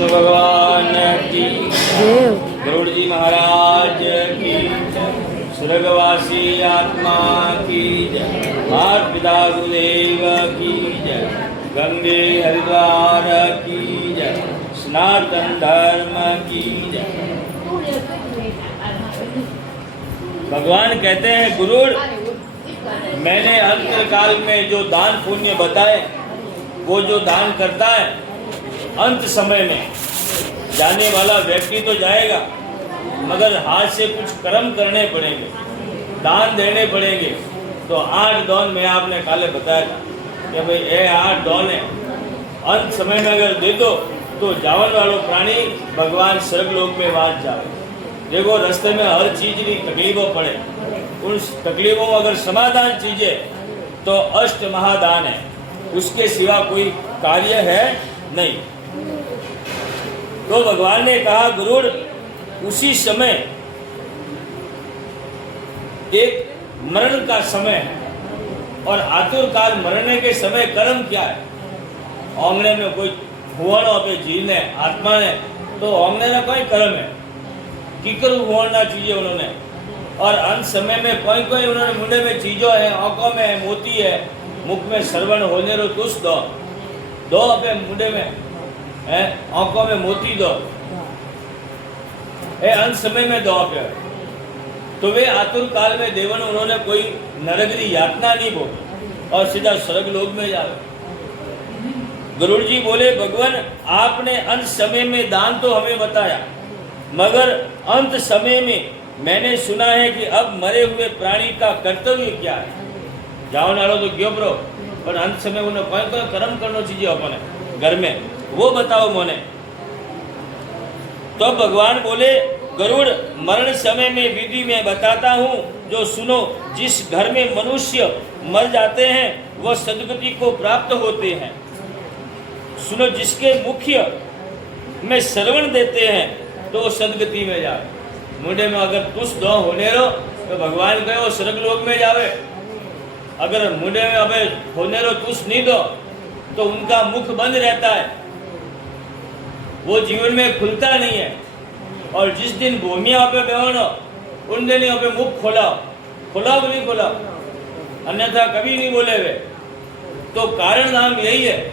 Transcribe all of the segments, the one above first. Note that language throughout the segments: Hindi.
विष्णु भगवान की, गरुड़ जी महाराज की, स्वर्गवासी आत्मा की जय, माता पिता गुरुदेव की जय, गंगे हरिद्वार की जय, सनातन धर्म की जय। भगवान कहते हैं गुरुड़, मैंने अंत काल में जो दान पुण्य बताए, वो जो दान करता है अंत समय में जाने वाला व्यक्ति तो जाएगा, मगर हाथ से कुछ कर्म करने पड़ेंगे, दान देने पड़ेंगे। तो 8 दान मैं आपने काले बताया था कि भाई ये 8 दान है, अंत समय में अगर दे दो तो जावन वालों प्राणी भगवान स्वर्गलोक में वास जाए। देखो रास्ते में हर चीज की तकलीफों पड़े, उन तकलीफों में अगर समाधान चीजें तो अष्ट महादान है, उसके सिवा कोई कार्य है नहीं। तो भगवान ने कहा गुरुड़, उसी समय एक मरण का समय है और आतुर काल मरने के समय कर्म क्या है। ओंगने में कोई हुआनो पे जीने आत्मा ने तो ओंगने में कोई कर्म है, कीकर हुआना चीजें उन्होंने, और अंत समय में कोई कोई उन्होंने मुंडे में चीजों है, आंखों में है, मोती है, मुख में श्रवण होने रो तुस दो अपने मुंडे में है, आंखों में मोती दो, अंत समय में दो पे। तो वे आतुर काल में देवन उन्होंने कोई नरकरी यातना नहीं भोगी और सीधा स्वर्ग लोक में जावे। गुरुड़ जी बोले भगवान, आपने अंत समय में दान तो हमें बताया, मगर अंत समय में मैंने सुना है कि अब मरे हुए प्राणी का कर्तव्य क्या है। जाओ नालो तो क्यों ब्रो, पर अंत समय उन्हें कोई कोई कर्म करना चाहिए अपने घर में, वो बताओ मोने। तो भगवान बोले गरुड़, मरण समय में विधि में बताता हूँ, जो सुनो। जिस घर में मनुष्य मर जाते हैं वह सद्गति को प्राप्त होते हैं। सुनो, जिसके मुख्य में श्रवण देते हैं तो वो सद्गति में जाए। मुंडे में अगर तुस दो होने रो तो भगवान कहे वो स्वर्ग लोक में जावे। अगर मुंडे में अबे होने रो तुस नहीं दो तो उनका मुख बंद रहता है, वो जीवन में खुलता नहीं है। और जिस दिन भूमिया पे बेवनो उन दिन पे मुख खोलाओ कि नहीं खोलाओ, अन्यथा कभी नहीं बोले वे। तो कारण नाम यही है,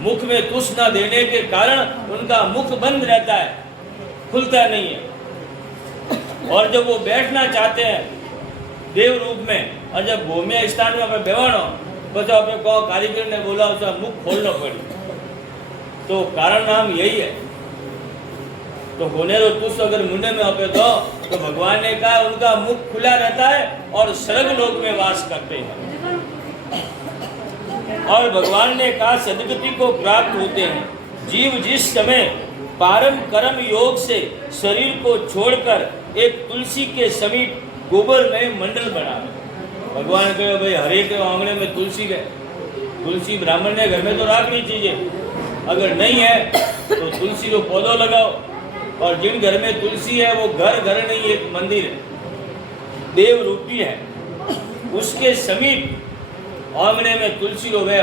मुख में तुस ना देने के कारण उनका मुख बंद रहता है, खुलता नहीं है। और जब वो बैठना चाहते हैं देव रूप में और जब भूमिया स्थान में अपने बेवनो तो अपने को कारीगर ने बोला उसका मुख खोलना पड़ी। तो कारण नाम यही है। तो होने रो तुस अगर मुंडे में अपे दो तो भगवान ने कहा उनका मुख खुला रहता है और स्वर्ग लोक में वास करते हैं। और भगवान ने कहा सद्गति को प्राप्त होते हैं। जीव जिस समय पारम कर्म योग से शरीर को छोड़कर एक तुलसी के समीप गोबर में मंडल बना। भगवान कहे भाई हरे के आंगने में तुलसी है, तुलसी ब्राह्मण ने घर में तो रखनी चाहिए, अगर नहीं है तो तुलसी को पौधो लगाओ। और जिन घर में तुलसी है वो घर नहीं, एक मंदिर है, देव रूपी है, उसके समीप आंगने में तुलसी रो वे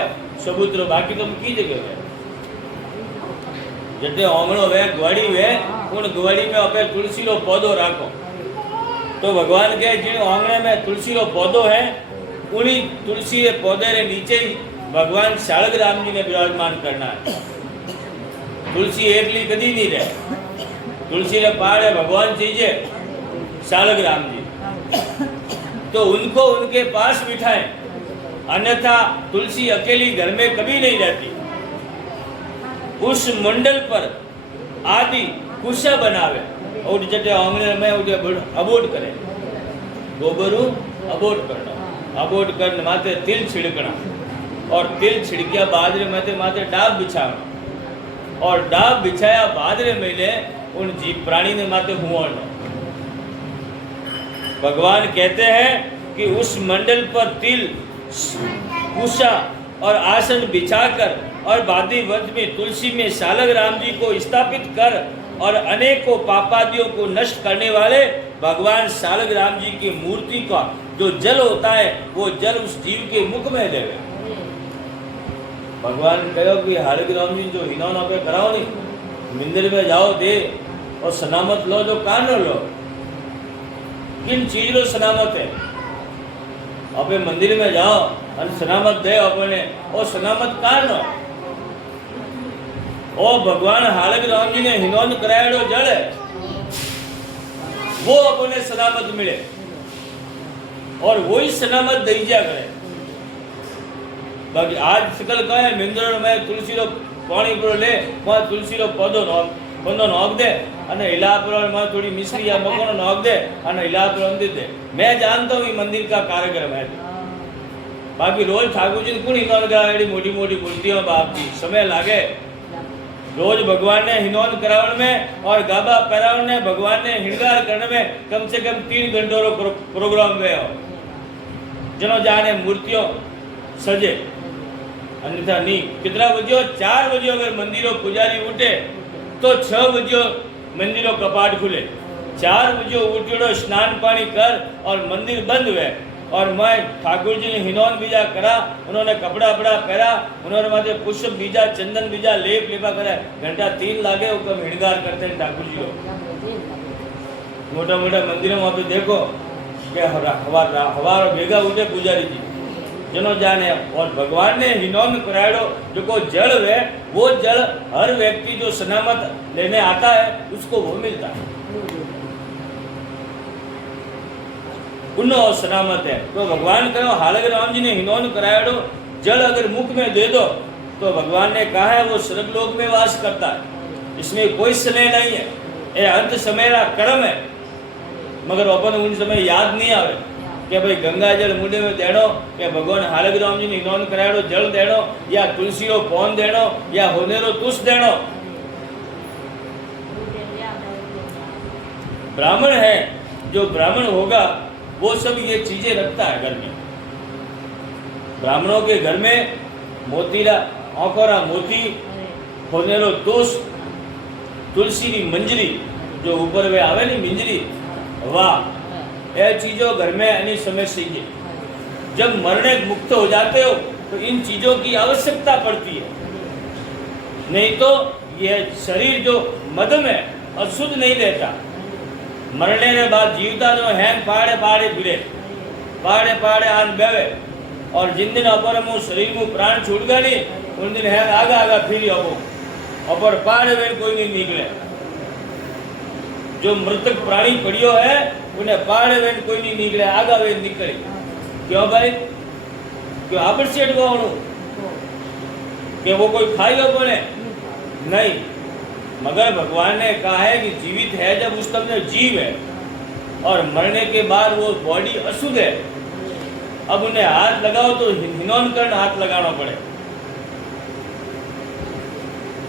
सबूत रो, बाकी तो की जगह है जटे आंगणो वे ग्वाड़ी वे उन ग्वाड़ी में अपने तुलसी रो पौधो राखो। तो भगवान के जिन आंगणे में तुलसी रो पौधो है उन्हीं तुलसी के पौधे के नीचे ही भगवान शालग राम जी ने विराजमान करना है। तुलसी एकली कदी नहीं रहे, तुलसी ने पहाड़ है भगवान चीजे शालग राम जी, तो उनको उनके पास बिठाएं, अन्यथा तुलसी अकेली घर में कभी नहीं रहती। उस मंडल पर आदि कुशा बनावे और जटे आंगणे में उठे अबोट करे, गोबरू अबोट करना, अबोट करने माथे तिल छिड़कना और तिल छिड़किया बाजरे माथे डाब बिछाना और डाब बिछाया बाजरे मेले उन जीव प्राणी ने माथे हुआना। भगवान कहते हैं कि उस मंडल पर तिल कुशा और आसन बिछाकर और बादी वध में तुलसी में शालग राम जी को स्थापित कर और अनेकों पापादियों को नष्ट करने वाले भगवान शालग राम जी की मूर्ति का जो जल होता है वो जल उस जीव के मुख में देवे। भगवान कहो कि शालग राम जी जो हिनौना पे कराओ नहीं मंदिर में जाओ दे और सलामत लो जो कान लो, किन चीज रो सलामत है? अपने मंदिर में जाओ और सलामत दे अपने और सलामत कान लो। ओ भगवान हालक राम जी ने हिनोन करायड़ो जड़ है, वो अपने सलामत मिले और वही सलामत दईजा करे। बाकी आज सकल कहे मिंद्र में तुलसी रो पानी पर ले, वहां तुलसी रो पौधो नोक दे અને इलापुर में थोड़ी मिश्री या मकोनो नोक दे અને इलापुर अंदर दे। मैं जानता हूँ ये मंदिर का कार्यक्रम है। बाकी रोज ठाकुर जी कुण हिनोन करावे मोटी मोटी मूर्तियों बाप जी समय लागे। रोज भगवान ने हिनोन करावण में और गाबा पहरावण ने भगवान ने हिंगार करने में कम से कम 3 घंटों रो प्रोग्राम हुए हो। जनो जाने मूर्तियों सजे अन्यथा नहीं। कितना बजे? 4 बजे अगर मंदिरों पुजारी उठे तो 6 बजे मंदिरों कपाट खुले। 4 बजे उठो स्नान पानी कर और मंदिर बंद हुए और मैं ठाकुर जी ने हिनोन बीजा करा, उन्होंने कपड़ा बड़ा पहरा, उन्होंने माथे पुष्प बीजा चंदन बीजा लेप लेपा करे। घंटा 3 लागे वो कब हिणगार करते हैं ठाकुर जी को। मोटा मोटा मंदिरों में पे देखो कि हवार भेगा उठे पुजारी जी जनो जाने। और भगवान ने हिनोन करायड़ो जो को जल है, वो जल हर व्यक्ति जो सलामत लेने आता है उसको वो मिलता है, उन्नो सलामत है। तो भगवान कहो हालक राम जी ने हिनोन करायड़ो जल अगर मुख में दे दो तो भगवान ने कहा है वो स्वर्गलोक में वास करता है। इसमें कोई स्नेह नहीं है, ये अंत समय का कर्म है। मगर अपन उन समय याद नहीं आवे कि भाई गंगा जल मुंडे में देनो, कि भगवान हालक राम जी ने हिनोन करायड़ो जल देनो, या तुलसी रो पौन देनो, या होनेरो तुष देनो। ब्राह्मण है, जो ब्राह्मण होगा वो सब ये चीजें रखता है घर में। ब्राह्मणों के घर में मोतीरा आंखोरा मोती, होनेरो तुष, तुलसी की मंजरी जो ऊपर वे आवे नहीं मिंजरी, वाह ये चीजों घर में अन्य समय सीखे। जब मरने मुक्त हो जाते हो तो इन चीजों की आवश्यकता पड़ती है, नहीं तो यह शरीर जो मद में अशुद्ध नहीं रहता। मरने के बाद जीवता जो है पाड़े पाड़े फिरे, पाड़े पाड़े आन बेवे, और जिन दिन अपर मुँह शरीर मुँह प्राण छूट गया नहीं उन दिन है आगा आगा फिर अपर पाड़े वे कोई नहीं निकले। जो मृतक प्राणी पड़ियो है उन्हें पाड़े वे कोई नहीं निकले, आगा वे निकले। क्यों भाई? क्यों आप सेठ को कि वो कोई खाई बने नहीं। मगर भगवान ने कहा है कि जीवित है जब उस तब में जीव है, और मरने के बाद वो बॉडी अशुद्ध है। अब उन्हें हाथ लगाओ तो हिनोन कर हाथ लगाना पड़े,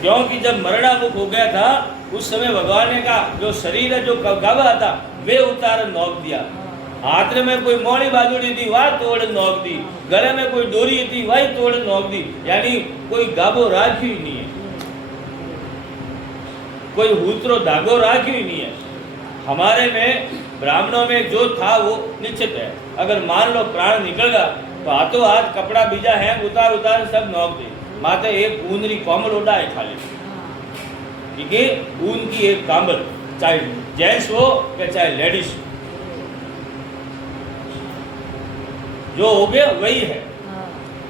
क्योंकि जब मरणामुख हो गया था उस समय भगवान ने कहा जो शरीर है जो गावा था वे उतार नोक दिया। हाथ में कोई मोड़ी बाजूड़ी थी वह तोड़ नोक दी, गले में कोई डोरी थी वही तोड़ नोक दी। यानी कोई गाबो राखी ही नहीं है, कोई हुतरो धागो राखी ही नहीं है। हमारे में ब्राह्मणों में जो था वो निश्चित है। अगर मान लो प्राण निकल गया तो हाथों हाथ कपड़ा बीजा है उतार उतार सब नोक दे, माथे एक ऊन री कॉम्बल उड़ा है खाली, ठीक है? ऊन की एक कांबल, चाहे जेंट्स हो या चाहे लेडीज, जो हो गया वही है।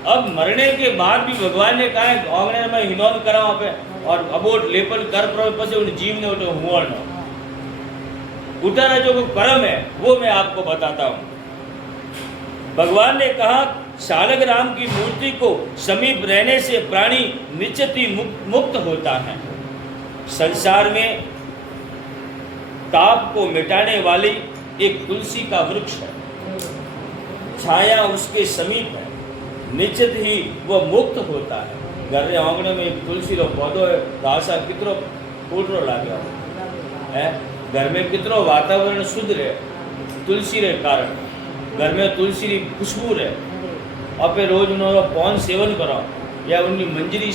अब मरने के बाद भी भगवान ने कहा है आंगणे में हिनोन करावा पे और अबोट लेपन कर पसे उन जीव ने उठे हुआ न उठाना जो कर्म है वो मैं आपको बताता हूँ। भगवान ने कहा शालग राम की मूर्ति को समीप रहने से प्राणी निश्चित ही मुक्त होता है। संसार में ताप को मिटाने वाली एक तुलसी का वृक्ष है, छाया उसके समीप है, निश्चित ही वह मुक्त होता है। घर आंगणे में एक तुलसी रो पौधो है, घासा कितरो फूटरो लाग्यो है, घर में कितरो वातावरण शुद्ध रहे तुलसी रे कारण। घर में तुलसी की खुशबू रहे और फिर रोज उन्होंने पौन सेवन करो या उनकी मंजरी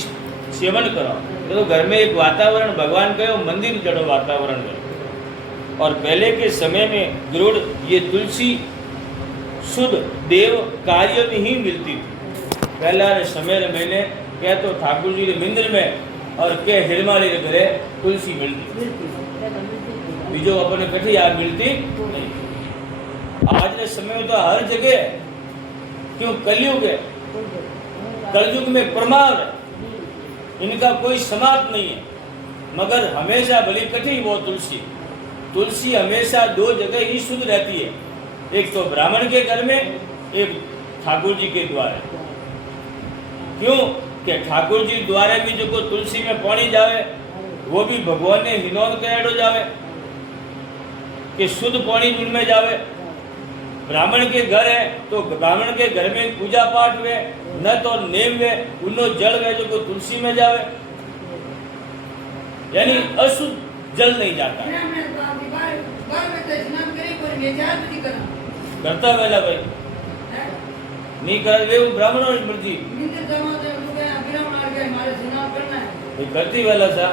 सेवन करो तो घर में एक वातावरण भगवान कहो मंदिर जड़ो वातावरण है। और पहले के समय में गरुड़ ये तुलसी शुद्ध देव कार्य में ही मिलती थी। पहला समय मैंने क्या तो ठाकुर जी के मंदिर में और के हिरमाली के घरे तुलसी मिलती बीजो अपने कठी आ मिलती नहीं। आज के समय में तो हर जगह क्यों कलयुग है, कलयुग में प्रमाण है, इनका कोई समाप्त नहीं है, मगर हमेशा भली कठी वो तुलसी। तुलसी हमेशा दो जगह ही शुद्ध रहती है, एक तो ब्राह्मण के घर में, एक ठाकुर जी के द्वारे। क्यों कि ठाकुर जी द्वारे भी जो को तुलसी में पानी जावे वो भी भगवान ने हिनोन करेडो जावे कि शुद्ध पानी उनमें जावे। ब्राह्मण के घर है तो ब्राह्मण के घर में पूजा पाठ वे न तो नेम वे उन्नो जल वे जो को तुलसी में जावे, यानी अशुद्ध जल नहीं जाता है। करता पहला भाई नहीं कर वे ब्राह्मणों की मर्जी करती वाला सा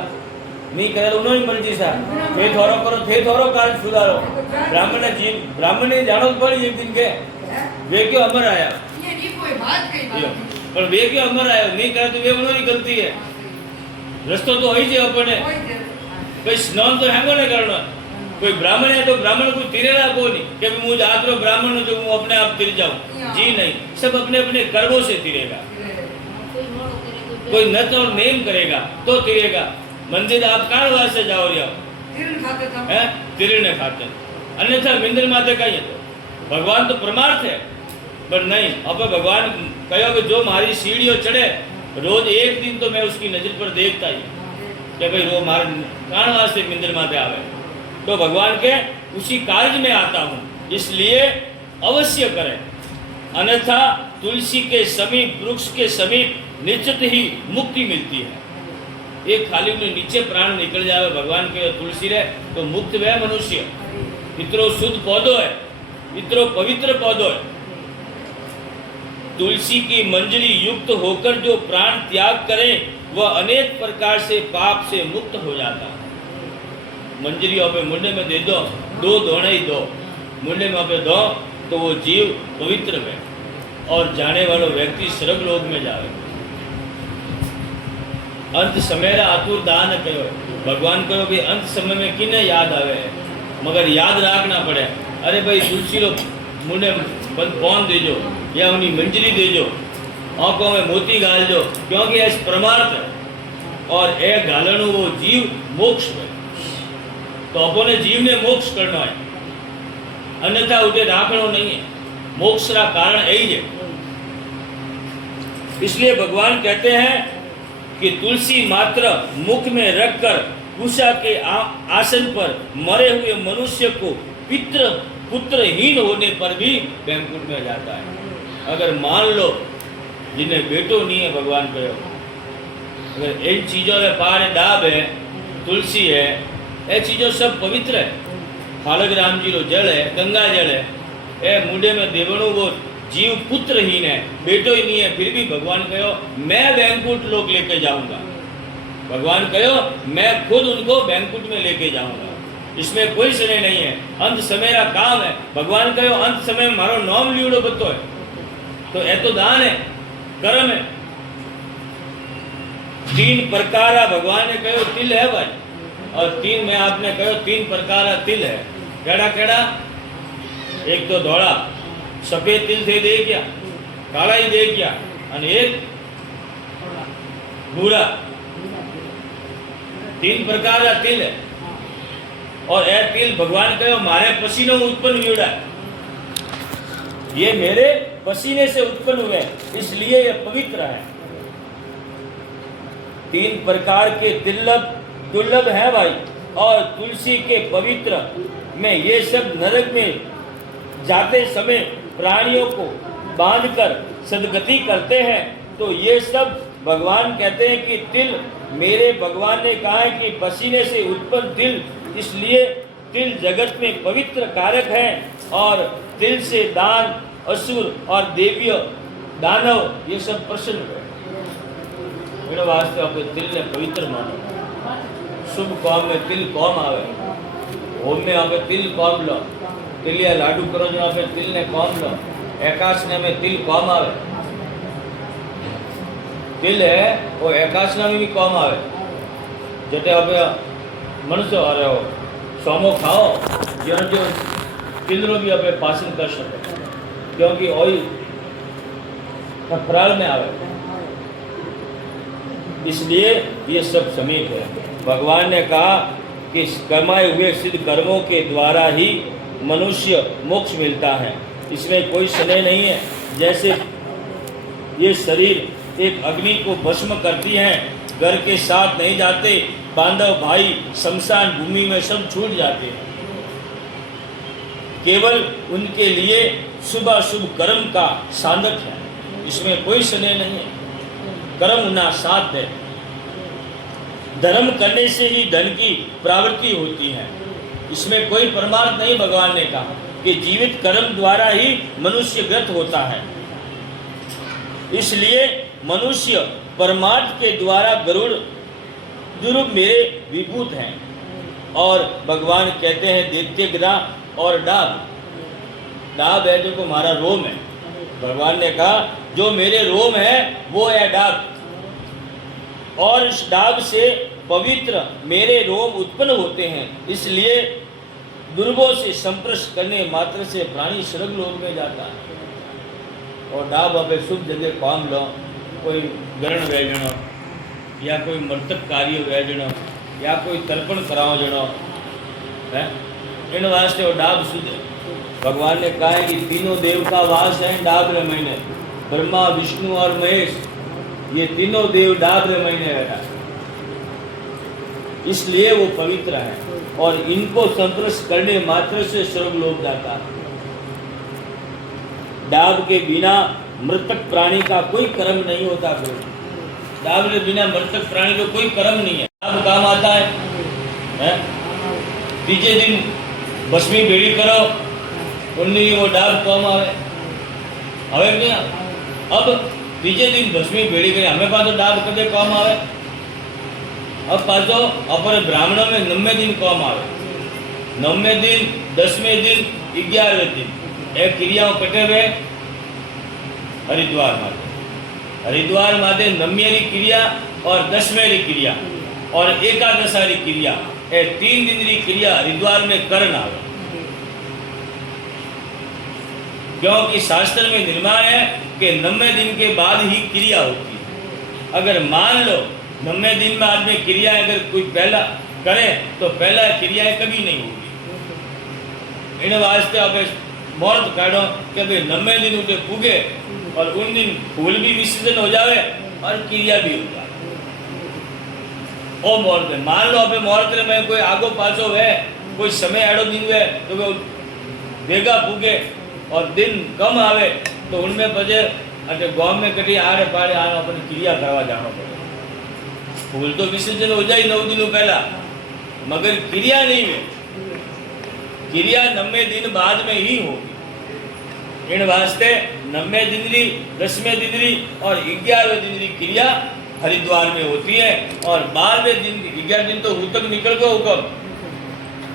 नहीं करे उन्होंने मर्जी सा थे थोरो करो थे थोरो कार्य सुधारो। ब्राह्मण जी ब्राह्मण ने जानो पड़ी एक दिन के वे क्यों अमर आया पर वे क्यों अमर आया नहीं करे तो वे उन्होंने गलती है। रस्तो तो होई जे अपने कोई स्नान तो हैंगो ने करना। कोई ब्राह्मण है तो ब्राह्मण को तिरेला को नहीं कि मुझे आदरो ब्राह्मण जो मैं अपने आप तिर जाऊं जी नहीं, सब अपने अपने कर्मों से तिरेगा। कोई न तो नेम करेगा तो तिरेगा। मंदिर आप कान वास्ते जाओ रहो है तिरने खाते अन्यथा मिंदर माते कहीं तो भगवान तो परमार्थ है पर नहीं। अब भगवान कहो कि जो हमारी सीढ़ियों चढ़े रोज एक दिन तो मैं उसकी नजर पर देखता ही कि भाई वो हमारे कान वास्ते मिंदर माते आवे तो भगवान के उसी कार्य में आता हूँ, इसलिए अवश्य करें। अन्यथा तुलसी के समीप वृक्ष के समीप निश्चित ही मुक्ति मिलती है। एक खाली में नीचे प्राण निकल जाए भगवान के तुलसी रहे तो मुक्त वह मनुष्य। इतरो शुद्ध पौधो है, इतरो पवित्र पौधो है। तुलसी की मंजरी युक्त होकर जो प्राण त्याग करे वह अनेक प्रकार से पाप से मुक्त हो जाता है। मंजरी आप मुंडे में दे दो, दो दोने ही दो, मुंडे में आप दो तो वो जीव पवित्र है और जाने वाला व्यक्ति स्वर्ग लोक में जाए। अंत समय आतुर दान करो भगवान करो भी अंत समय में किन्ने याद आवे मगर याद रखना पड़े। अरे भाई तुलसी लो मुंडे पौन देजो या उन्हीं मंजरी देजो, आंखों में मोती गाल जो, क्योंकि ऐस परमार्थ है और ए गालनु वो जीव मोक्ष है तो अपने जीव ने मोक्ष करना है, अन्यथा उसे राखना नहीं है। मोक्ष का कारण यही है। इसलिए भगवान कहते हैं कि तुलसी मात्र मुख में रखकर कुशा के आसन पर मरे हुए मनुष्य को पितृ पुत्रहीन होने पर भी बैंकुट में जाता है। अगर मान लो जिन्हें बेटो नहीं है भगवान कहो, अगर इन चीजों में पार डाब है तुलसी है ये चीजों सब पवित्र है। हालक राम जी रो जल है, गंगा जल है, ए मुंडे में देवणु वो जीव पुत्रहीन है, बेटो ही नहीं है, फिर भी भगवान कहो मैं बैंकुट लोक लेके जाऊंगा। भगवान कहो मैं खुद उनको बैंकुट में लेके जाऊंगा, इसमें कोई समय नहीं है। अंत समय का काम है। भगवान कहो अंत समय में मारो नाम लियोड़ो बतो है तो ये तो दान है, कर्म है। 3 प्रकार का भगवान ने कहो तिल है भाई, और 3 में आपने कहो 3 प्रकार का तिल है। केड़ा केड़ा? एक तो धोड़ा सफेद तिल थे दे क्या, काला ही दे क्या, और एक भूरा। 3 प्रकार का तिल है और यह तिल भगवान कहो मारे पसीनों उत्पन्न हुआ, ये मेरे पसीने से उत्पन्न हुए इसलिए यह पवित्र है। 3 प्रकार के दुर्लभ है भाई, और तुलसी के पवित्र में ये सब नरक में जाते समय प्राणियों को बांधकर सदगति करते हैं। तो ये सब भगवान कहते हैं कि तिल मेरे भगवान ने कहा है कि पसीने से उत्पन्न तिल, इसलिए तिल जगत में पवित्र कारक है। और तिल से दान असुर और देवियों दानव ये सब प्रसन्न है। मेरे वास्ते आपके तिल ने पवित्र मानो। शुभ काम में तिल कौम आवे, होम में आप तिल कौम लो, तिलिया लाडू करो जो आप तिल ने कौम लो, एकादशी में तिल कौम आवे। तिल है वो एकादशी में भी कौम आवे। जटे आप मनुष्य आ रहे हो सोमो खाओ जो जो किंद्रों भी आप पाचन कर सको, क्योंकि ऑयल फराल में आवे, इसलिए ये सब समीप है। भगवान ने कहा कि कमाए हुए सिद्ध कर्मों के द्वारा ही मनुष्य मोक्ष मिलता है, इसमें कोई संदेह नहीं है। जैसे ये शरीर एक अग्नि को भस्म करती है, घर के साथ नहीं जाते, बांधव भाई शमशान भूमि में सब छूट जाते हैं, केवल उनके लिए शुभ अशुभ कर्म का साधक है, इसमें कोई संदेह नहीं है। कर्म ना साथ है, धर्म करने से ही धन की प्रावृत्ति होती है, इसमें कोई परमार्थ नहीं। भगवान ने कहा कि जीवित कर्म द्वारा ही मनुष्य ग्रत होता है, इसलिए मनुष्य परमार्थ के द्वारा गरुड़ दुर्ग मेरे विभूत हैं। और भगवान कहते हैं दैत्य ग्रह और डाब, डाब है जो हमारा रोम है। भगवान ने कहा जो मेरे रोम है वो है डाब, और इस डाब से पवित्र मेरे रोम उत्पन्न होते हैं, इसलिए दुर्गों से संपर्श करने मात्र से प्राणी स्वर्ग लोक में जाता है। और डाब अब शुभ जगह काम लो, कोई ग्रहण वेजणो या कोई मृतक कार्य वेजणो या कोई तर्पण कराओ जणो है, इन वास्ते वो डाब शुद्ध है। भगवान ने कहा है कि तीनों देव का वास है डाब रे महीने, ब्रह्मा विष्णु और महेश, ये तीनों देव डाब रे महीने रहता है, इसलिए वो पवित्र है और इनको संतुष्ट करने मात्र से स्वर्ग लोक जाता है। डाब के बिना मृतक प्राणी का कोई कर्म नहीं होता। डाब के बिना मृतक प्राणी को कोई कर्म नहीं है। डाब काम आता है? तीजे दिन भस्मी बेड़ी करो, उन्हें वो डाब काम आवे, आवे क्या? अब तीजे दिन भस्मी बेड़ी करे, हमें पास तो डाब कदे काम आवे। अब पासो अपने ब्राह्मणों में 9वें दिन काम आवे, 9वें दिन, 10वें दिन, 11वें दिन एक क्रियाओं कटे हुए हरिद्वार माते, हरिद्वार माते 9वीं क्रिया और 10वें क्रिया और एकादशारी क्रिया, ये 3 दिन की क्रिया हरिद्वार में करना आवे, क्योंकि शास्त्र में निर्माण है कि 9वें दिन के बाद ही क्रिया होती है। अगर मान लो 9वें दिन में आदमी क्रिया अगर कोई पहला करे तो पहला क्रियाएं कभी नहीं होगी। इन वास्ते अब मुहूर्त काढ़ो कि भाई 9वें दिन उसे पूगे और उन दिन फूल भी विसर्जन हो जावे और क्रिया भी हो जाए। ओ मुहूर्त मान लो अब मुहूर्त में कोई आगो पाछो है, कोई समय आड़ो दिन है तो वो बेगा पूगे और दिन कम आवे तो उनमें बजे अटे गांव में कटी आड़े पाड़े आने अपनी क्रिया करवा जाना पड़े। फूल तो विसर्जन हो जाए 9 दिनों पहला, मगर क्रिया नहीं है, क्रिया 9वें दिन बाद में ही होगी। इन वास्ते 9वें दिन री, 10वें दिन री और 11वें दिन री क्रिया हरिद्वार में होती है और 12वें दिन 11 दिन तो हूतक निकल गया हुक्म,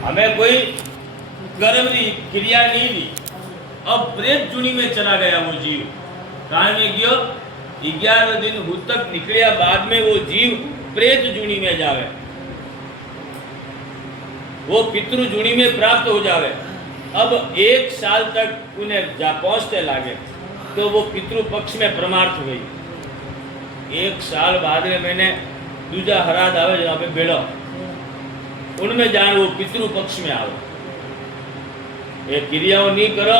हमें कोई कर्म री क्रिया नहीं दी। अब प्रेत जुनी में चला गया वो जीव, कहाँ में गयो? 11वें दिन हूतक निकलिया बाद में वो जीव प्रेत जुनी में जावे, वो पितृ जुनी में प्राप्त हो जावे। अब 1 साल तक उन्हें जा पहुंचते लागे तो वो पितृ पक्ष में परमार्थ हुई। 1 साल बाद में मैंने दूजा हराद आवे जहाँ पे बेड़ो, उनमें जान वो पितृ पक्ष में आवे। ये क्रियाओं नहीं करो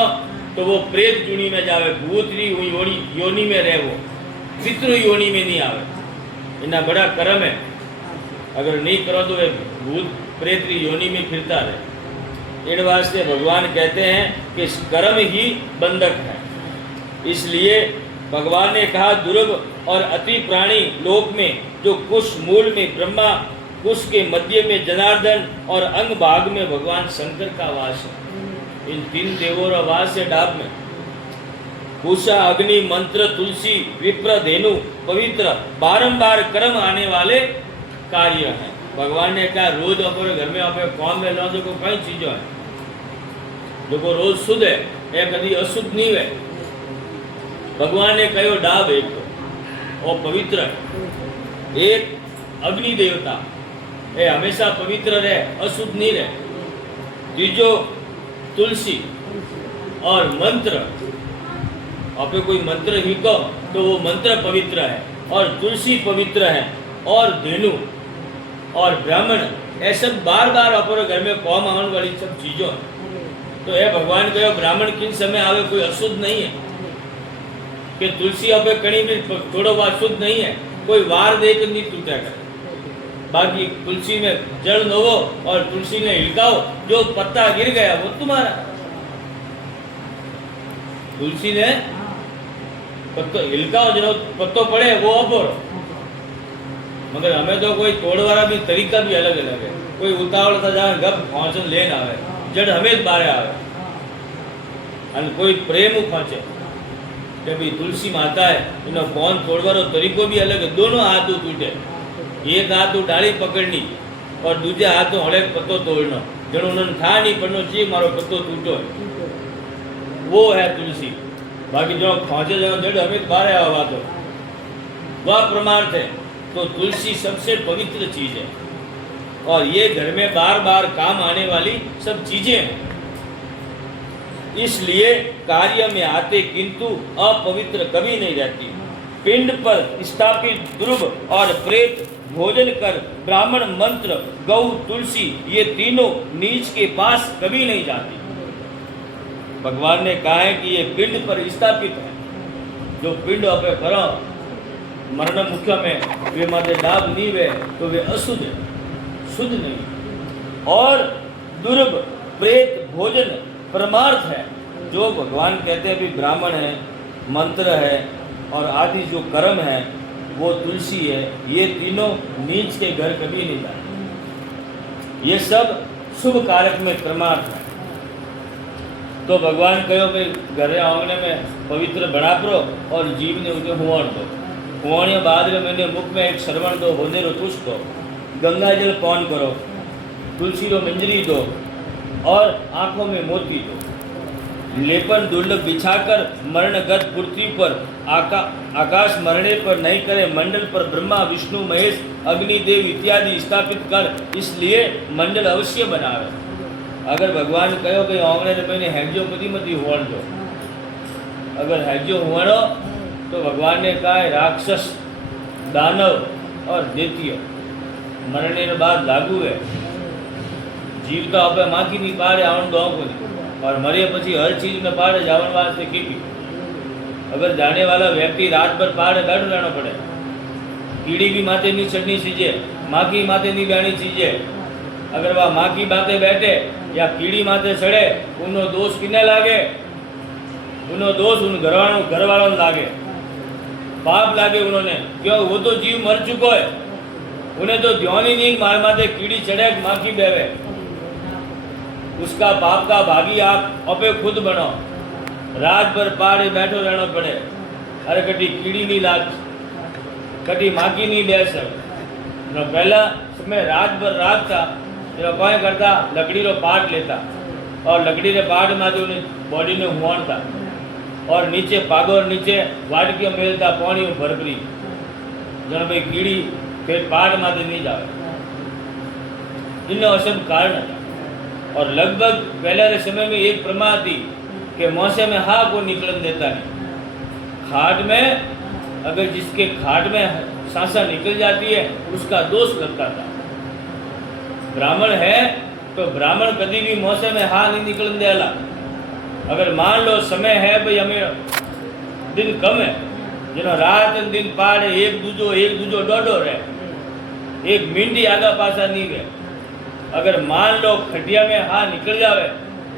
तो वो प्रेत जुनी में जावे, भूत योनि में रहे, वो पितृ योनि में नहीं आवे। इतना बड़ा कर्म है, अगर नहीं करो तो वे भूत प्रेत की योनि में फिरता रहे। इन वास्ते भगवान कहते हैं कि कर्म ही बंधक है, इसलिए भगवान ने कहा दुर्ग और अति प्राणी लोक में जो कुश मूल में ब्रह्मा, कुश के मध्य में जनार्दन और अंग भाग में भगवान शंकर का वास है। इन 3 देवों का वास है डाब में। कुशा, अग्नि, मंत्र, तुलसी, विप्र, धेनु, पवित्र बारंबार कर्म आने वाले कार्य हैं। भगवान ने कहा रोज अपने घर में अपने काम में लो जो कई चीजों है जो को रोज शुद्ध है, एक कभी अशुद्ध नहीं है। भगवान ने कहो डाब एक तो और पवित्र है, एक अग्नि देवता એ હંમેશા પવિત્ર રહે, અશુદ્ધ नहीं रहे। तीजो तुलसी और मंत्र, आप कोई मंत्र ही कहो तो वो मंत्र पवित्र है और तुलसी पवित्र है और धेनु और ब्राह्मण, ये सब बार बार अपने घर में कौम आने वाली सब चीजों है। तो ये भगवान कहो ब्राह्मण किन समय आवे कोई अशुद्ध नहीं है, कि तुलसी आप कहीं भी थोड़ो बार शुद्ध नहीं है, कोई वार दे के नहीं टूटा करे। बाकी तुलसी में जल दो और तुलसी ने हिलकाओ, जो पत्ता गिर गया वो तुम्हारा। तुलसी ने पत्तो हिलकाओ, जो पत्तो पड़े वो अपोरो। मगर हमें तो कोई तोड़वाला भी तरीका भी अलग अलग है। कोई उतावल था जाए गप पहुंचन लेन आवे, जड़ हमें बारे आवे, और कोई प्रेम पहुंचे कि भाई तुलसी माता है, इनो कौन तोड़वारो तरीको भी अलग है। दोनों हाथ टूटे, एक हाथ डाली पकड़नी और दूजे हाथ हड़े पत्तो तोड़ना, जड़ो उन्होंने था नहीं पड़नो चाहिए मारो पत्तो टूटो है, वो है तुलसी। बाकी जो पहुंचे जाओ जड़ हमें बारे आवा तो वह प्रमाण है। तो तुलसी सबसे पवित्र चीज है और ये घर में बार बार काम आने वाली सब चीजें हैं, इसलिए कार्य में आते किंतु अपवित्र कभी नहीं रहती। पिंड पर स्थापित ध्रुव और प्रेत भोजन कर ब्राह्मण मंत्र गौ तुलसी ये तीनों नीच के पास कभी नहीं जाती। भगवान ने कहा है कि ये पिंड पर स्थापित है, जो पिंड अपने करो मरण मुख्य में वे माते डाब नहीं वे तो वे अशुद्ध है, शुद्ध नहीं। और दुर्भ प्रेत भोजन परमार्थ है, जो भगवान कहते हैं भी ब्राह्मण है, मंत्र है और आदि जो कर्म है वो तुलसी है, ये तीनों नीच के घर कभी नहीं जाते। ये सब शुभ कारक में परमार्थ है। तो भगवान कहो भाई घरे आंगने में पवित्र बना करो और जीव ने उसे हुआण दो, हुआणिया बाद में मैंने मुख में एक श्रवण दो, होने रो तुष दो, गंगा जल पान करो, तुलसी रो मंजरी दो और आंखों में मोती दो। लेपन दुर्लभ बिछाकर मरणगत पृथ्वी पर आकाश मरणे पर नहीं करे, मंडल पर ब्रह्मा विष्णु महेश अग्निदेव इत्यादि स्थापित कर, इसलिए मंडल अवश्य बनावे। अगर भगवान कहो भाई आंगणे ने मैंने हैजो कदी मती हुआण दो, अगर हैजो हुआणो तो भगवान ने कहा है राक्षस दानव और दैत्य मरने के बाद लागू है। जीव तो आप माखी नहीं पाड़े आवन दो को नहीं, और मरे पछी हर चीज में पाड़े जावन वास्ते कीटी। अगर जाने वाला व्यक्ति रात भर पाड़े बैठ रहना पड़े, कीड़ी भी माथे नहीं चढ़नी चीजे, माखी माथे नहीं बैठी चीजे। अगर वह माखी माथे बैठे या कीड़ी माथे चढ़े, उनो दोष किने लागे? उनो दोष उन घर वालों लागे, पाप लागे उन्होंने। क्यों? वो तो जीव मर चुको है, उन्हें तो ध्यान ही नहीं मार माथे कीड़ी चढ़े माखी बेवे। उसका पाप का भागी आप अपे खुद बनो, रात भर पहाड़े बैठो रहना पड़े। अरे कटी कीड़ी नहीं लाग, कटी माखी नहीं बैठ सक। पहला समय रात भर रात था, जो कौन करता लकड़ी रो पाट लेता और लकड़ी रे पाट में जो बॉडी ने हुआणता और नीचे पागोर नीचे वाटकियों मेलता पानी भरभरी, जन भाई कीड़ी फिर पाट माथे नहीं जावे। इनने सब कारण था। और लगभग पहले समय में एक प्रमाण थी कि मौसम में हा को निकलन देता नहीं। खाट में अगर जिसके खाट में सांसा निकल जाती है उसका दोष लगता था। ब्राह्मण है तो ब्राह्मण कभी भी मौसम में हा नहीं निकलन देला। अगर मान लो समय है भाई हमें दिन कम है, जिनो रात दिन पाड़े एक दूजो डोडो रहे, एक मिनट आगा पासा नहीं रहे। अगर मान लो खटिया में हा निकल जावे,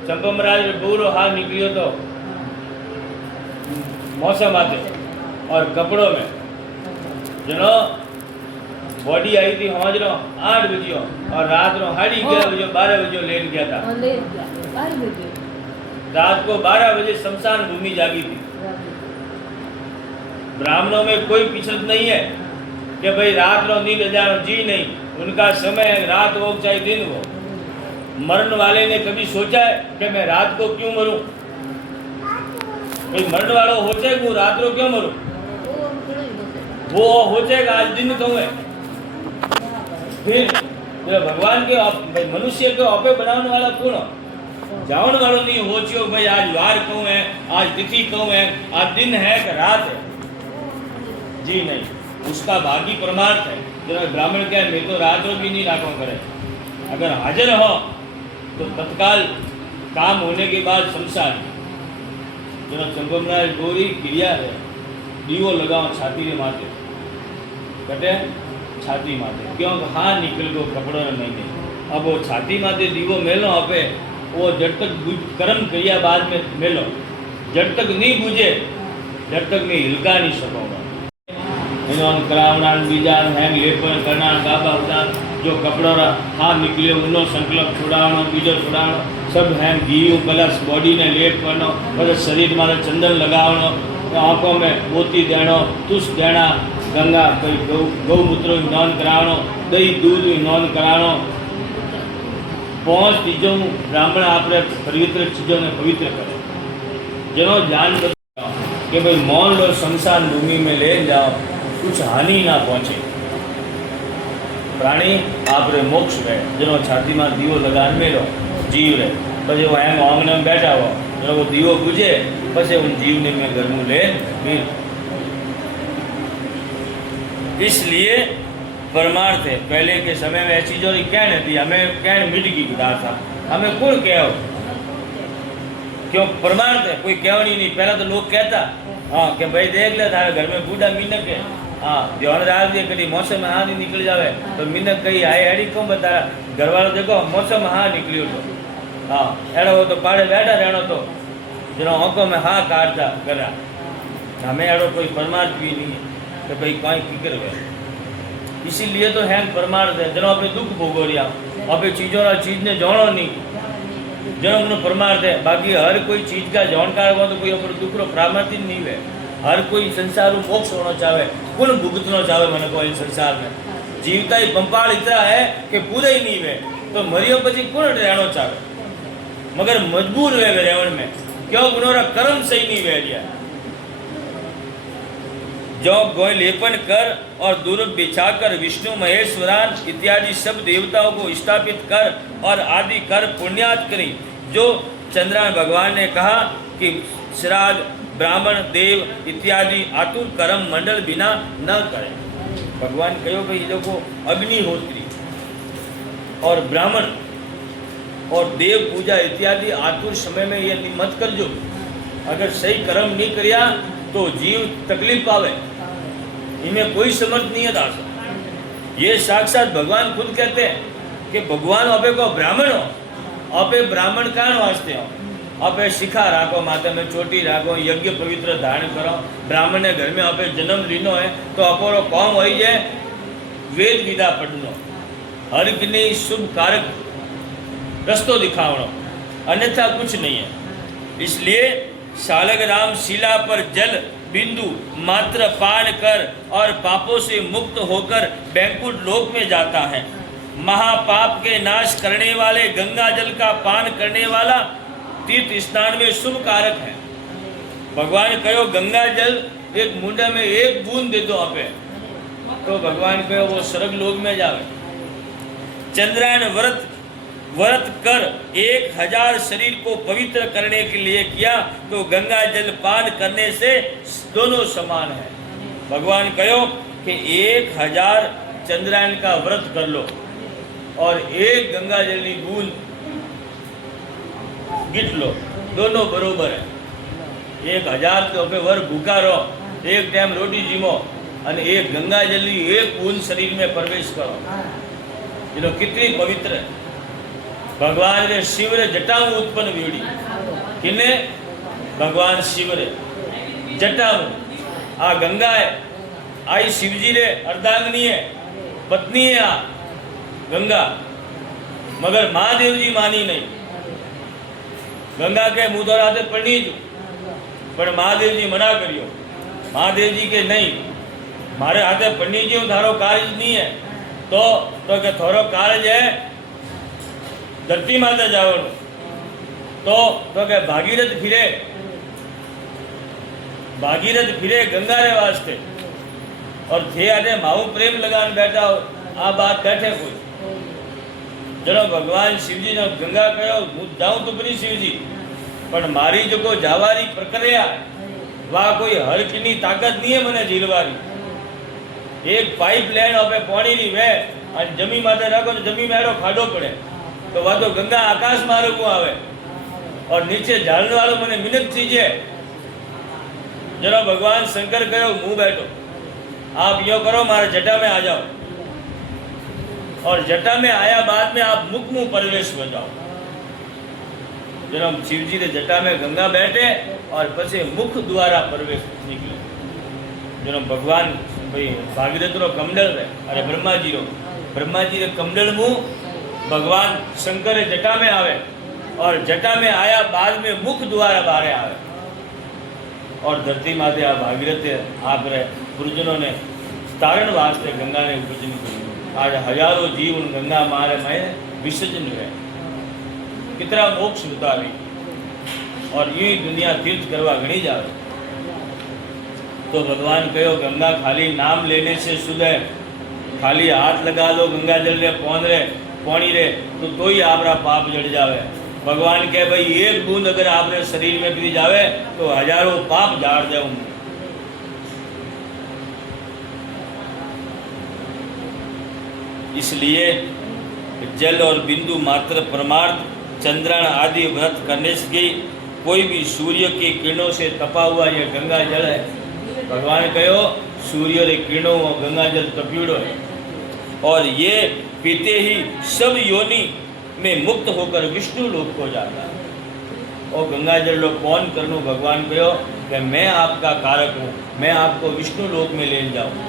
चंपमराज बूरो हा निकलियो तो मौसम आते। और कपड़ों में जनो बॉडी आई थी हमारे 8 बजे और रात नो 12 बजे लेट गया था। रात को 12 बजे शमशान भूमि जागी थी। ब्राह्मणों में कोई पिछड़ नहीं है कि भाई रात नो नींद जाओ, जी नहीं। उनका समय रात हो चाहे दिन हो। मरण वाले ने कभी सोचा है कि मैं रात को क्यों मरूं? कोई मरण वाला हो जाए वो रात को क्यों मरूं? वो हो जाएगा आज दिन कहूँ है। फिर तो भगवान के मनुष्य के आपे बनाने वाला कौन? जावन वालों नहीं हो चियो भाई आज वार कहूँ है, आज तिथि कहूँ है, आज दिन है कि रात है? जी नहीं, उसका भागी परमार्थ है। जरा ब्राह्मण क्या है, मैं तो रात रो भी नहीं राखो करे, अगर हाजिर हो तो तत्काल काम होने के बाद शमशान। जरा चंगमराज गौरी क्रिया है, दीवो लगाओ छाती रे माथे, कटे छाती माथे, क्यों? हाँ निकल गो कपड़ों ने नहीं। अब वो छाती माथे दीवो मेलो आपे, वो जब तक कर्म क्रिया बाद में मेलो, जब तक नहीं बुझे जब तक मैं हिलका नहीं सकूँगा। इन्होंने करावना बीजा हैंग लेपन करना गाबा उड़ा, जो कपड़ों हाँ निकले उनो संकल्प छुड़ावनो, बीजो छुड़ावनो, सब हैंग घी कलश बॉडी ने लेप करनो, फिर शरीर में चंदन लगावनो, आँखों में मोती देनो, तुष देना, गंगा गौमूत्र नॉन करावनो, दही दूध नॉन करावनो। 5 चीज़ों ब्राह्मण आपने पवित्र चीज़ों ने पवित्र करे। जनो ध्यान बताओ कि भाई मौन लो, शमशान भूमि में ले जाओ, कुछ हानि ना पहुँचे। प्राणी आप रे मोक्ष रहे, जनो छाती में दीवो लगान में लो जीव रहे, પછી वो एम आंगने में बैठा हो, जब वो दीवो बुझे પછી उन जीव ने में गर्मू ले फिर। इसलिए परमार्थ है। पहले के समय में ऐसी चीजों की क्या नहीं थी, हमें क्या मिट गई गुदार था, हमें कौन कहो क्यों? परमार्थ है, कोई कहो नहीं। पहला तो लोग कहता हाँ कि भाई देख ले थारे घर में बूढ़ा मिनक है, हाँ ध्यान रख दिए कभी मौसम हाँ नहीं निकल जावे तो मिनक कहीं आए एडी क्यों बता, घर वालों देखो मौसम हाँ निकलियो तो हाँ एड़ा वो तो पाड़े बैठा रहना, तो जरा आंखों में हाँ काटता करा। हमें एड़ो कोई परमार्थ भी नहीं है तो भाई कहीं फिक्र हुए। इसीलिए तो है परमार्थ है। जनो अपने दुख भोगो रिया, अपने चीज़ों का चीज़ ने जानो नहीं, जनो अपनो परमार्थ है। बाकी हर कोई चीज़ का जानकार हो तो कोई अपने दुख रो प्रामार्थ नहीं है। हर कोई संसार में मोक्ष होना चाहे, कौन भुगतना चाहे मन को इस संसार में? जीवता ही पंपाड़ इतना है कि पूरे ही नहीं है, तो मरियो पची कौन रहना चाहे? मगर मजबूर हुए रेवण में, क्यों? गुनोरा कर्म सही नहीं रह गया। जो गोय लेपन कर और दुर्ग बिछाकर विष्णु महेश्वरान इत्यादि सब देवताओं को स्थापित कर और आदि कर पुण्यात करी। जो चंद्रायण भगवान ने कहा कि श्राद्ध ब्राह्मण देव इत्यादि आतुर कर्म मंडल बिना न करें। भगवान कहो भाई देखो अग्निहोत्री और ब्राह्मण और देव पूजा इत्यादि आतुर समय में ये मत कर जो। अगर सही कर्म नहीं करिया तो जीव तकलीफ पावे, इनमें कोई समर्थ नहीं है दास। ये साक्षात भगवान खुद कहते हैं कि भगवान आपे को ब्राह्मण हो, आपे ब्राह्मण कान वास्ते हो, आपे शिखा राखो, माथे में चोटी राखो, यज्ञ पवित्र धारण करो। ब्राह्मण ने घर में आपे जन्म लीनो है तो अपोरो कौम हो जाए वेद विदा पढ़नो, हर किने शुभ कारक रस्तो दिखावनो, अन्यथा कुछ नहीं है। इसलिए सालग राम शिला पर जल बिंदु मात्र पान कर और पापों से मुक्त होकर बैकुंठ लोक में जाता है। महापाप के नाश करने वाले गंगा जल का पान करने वाला तीर्थ स्नान में शुभ कारक है। भगवान कहो गंगा जल एक मुंडा में एक बूंद दे दो आपे तो भगवान कहो वो स्वर्ग लोक में जावे। चंद्रायन व्रत कर 1000 शरीर को पवित्र करने के लिए किया तो गंगा जल पान करने से दोनों समान है। भगवान कहो कि 1000 चंद्रायन का व्रत कर लो और एक गंगा जल की बूंद गिट लो, दोनों बरोबर है। 1000 के ऊपर वर भूखा रहो, एक टाइम रोटी जीमो और एक गंगा जल की एक बूंद शरीर में प्रवेश करो, ये कितनी पवित्र है। भगवान रे शिव रे जटा में उत्पन्न वीड़ी किने भगवान शिव रे जटा में आ गंगा है, आई शिवजी रे अर्धांगनी है, पत्नी है आ गंगा, मगर महादेव जी मानी नहीं। गंगा के मुँह तो राते पढ़नी जो पर महादेव जी मना करियो। महादेव जी के नहीं, मारे हाथे पढ़नी जी थारो कार्य नहीं है तो के थोरो कार्य है धरती माता जाओ तो के भागीरथ फिरे गंगा रे वास्ते और थे आने माऊ प्रेम लगान बैठा हो आ बात बैठे कोई जनो भगवान शिवजी ने गंगा कहो हूँ जाऊँ तो बनी शिवजी पण मारी जो को जावारी प्रक्रिया वा कोई हरकनी ताकत नहीं है मने झीलवारी। एक पाइप लाइन आपे पानी नी वे और जमी माथे रखो तो जमी में खाडो पड़े तो वह तो गंगा आकाश मारे को आवे और नीचे झाड़ने वालों मैंने मिनट चीजे। जरा भगवान शंकर कहो मुंह बैठो आप यो करो मारे जटा में आ जाओ और जटा में आया बाद में आप मुख मुंह प्रवेश हो जाओ। जरा शिव जी ने जटा में गंगा बैठे और पछे मुख द्वारा प्रवेश निकले। जरा भगवान भाई भागीरथ रो कमंडल है अरे ब्रह्मा जी रे कमंडल मुंह भगवान शंकर जटा में आवे और जटा में आया बाद में मुख द्वारा बाहर आवे और धरती माते आ भागीरथ आप रे गुरुजनों ने तारण वास्ते गंगा ने पूजन की। आज हजारों जीव उन गंगा मारे में विसर्जन हुए कितना मोक्ष होता भी और ये दुनिया तीर्थ करवा गणी जावे। तो भगवान कहो गंगा खाली नाम लेने से शुद्ध है, खाली हाथ लगा दो गंगा जल रे पानी रे तो ही आपरा पाप जड़ जावे। भगवान कहे भाई एक बूंद अगर आपने शरीर में पी जावे तो हजारों पाप झाड़ दे। इसलिए जल और बिंदु मात्र परमार्थ चंद्रायण आदि व्रत करने से कोई भी सूर्य की किरणों से तपा हुआ यह गंगा जल है। भगवान कहो सूर्य रे किरणों गंगा जल तपीड़ो है और ये पीते ही सब योनि में मुक्त होकर विष्णु लोक को जाता है। और गंगा जल लो कौन करनू भगवान कहो कि मैं आपका कारक हूँ, मैं आपको विष्णु लोक में ले जाऊँ।